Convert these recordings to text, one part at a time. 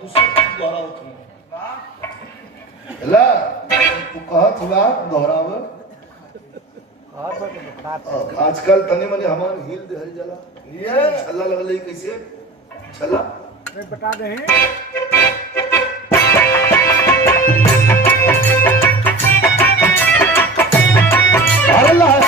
दूसरा दोहराओ तुम ला तू कहत हुआ दोहराव आजकल तने मने हमार हिल दे हरी जला ये छल्ला लगले कैसे छल्ला मैं बता दे अल्लाह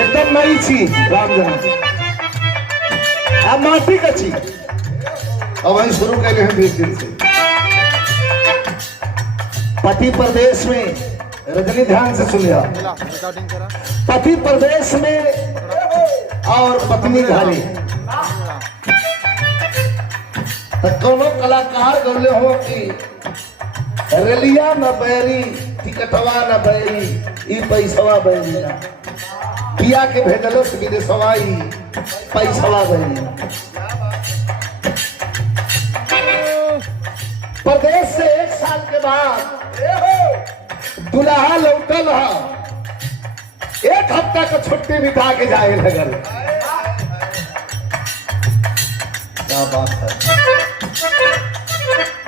राम जन्म अब माटी का चीज अब वही शुरू कर हैं 20 दिन से पति प्रदेश में रजनी ध्यान से सुनिए पति प्रदेश में और पत्नी घरे दोनों कलाकार गौले हो कि रेलिया न बैरी टिकटवा न बैरी ई पैसवा बैरी ना पिया के भेजलस विदेशवाई पैसवा गई प्रदेश से 1 साल के बाद दुल्हा लौटल है 1 हफ्ता का छुट्टी बिता के जाए लगल क्या बात है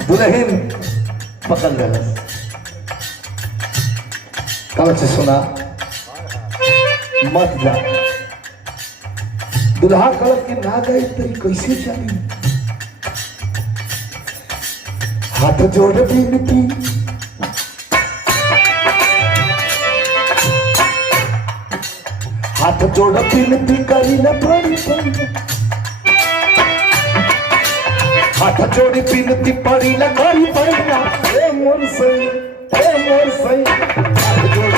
दुल्हन पकड़ गलस कब से सुना मत जा दुल्हा कलक के ना गए तेरी कैसे चली हाथ जोड़ विनती हाथ जोड़ विनती करी न पड़ी हाथ जोड़ी विनती पड़ी न करी पड़ना ए मोर सही हाथ जोड़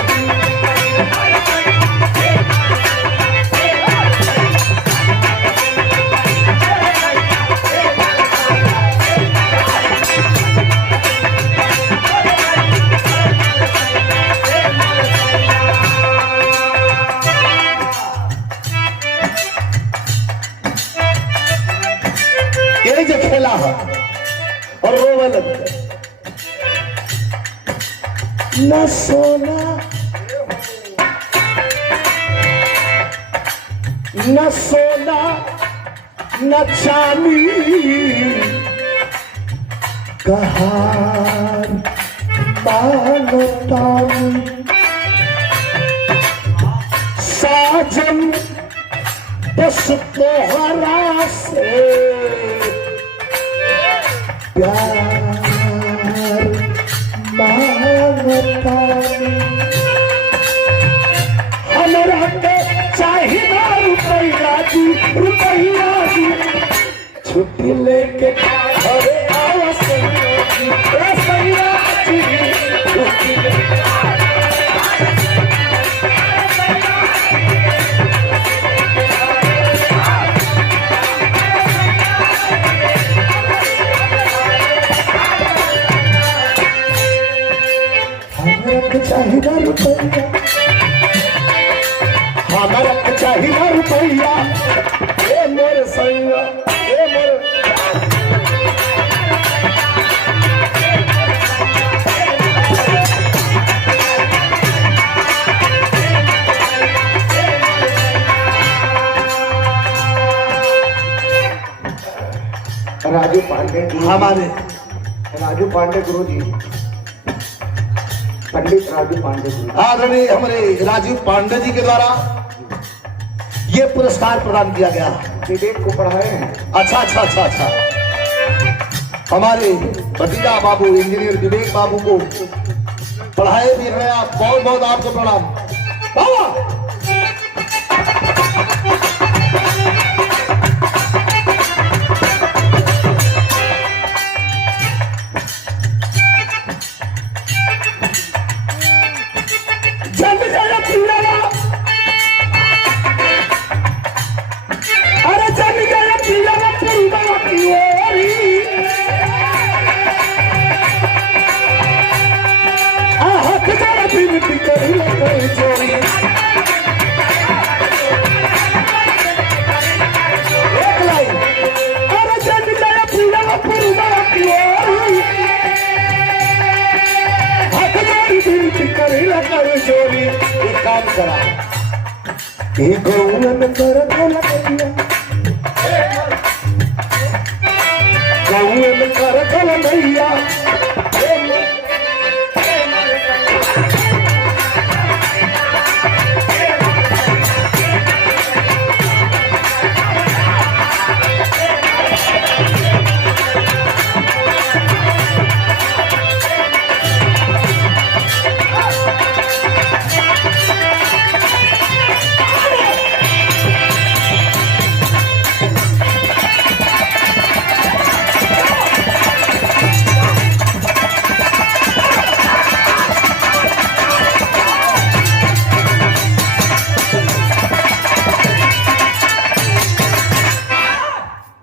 खेला है और रोवे लगता न सोना न सोना न चांदी कहार मांगता साजन बस तोहरा से प्यार मांगता हमरा के चाहिए रुपया दी छुट्टी लेके घरे आवा सैया चाहिए रुपया हमारा चाहिए रुपया ए मोर सैया ए मोर राजू पांडे हमारे राजू पांडे गुरु जी पंडित राजू पांडे जी आदरणीय हमारे राजू पांडे जी के द्वारा ये पुरस्कार प्रदान किया गया विवेक को पढ़ाए हैं। अच्छा हमारे भतीजा बाबू इंजीनियर विवेक बाबू को पढ़ाए भी हैं आप बहुत बहुत आपको प्रणाम बाबा अरे चल गया हे गौवन कर गलैया गौवन कर गलैया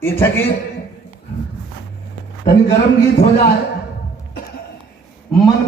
इच्छा गीत तनी गरम गीत हो जाए मन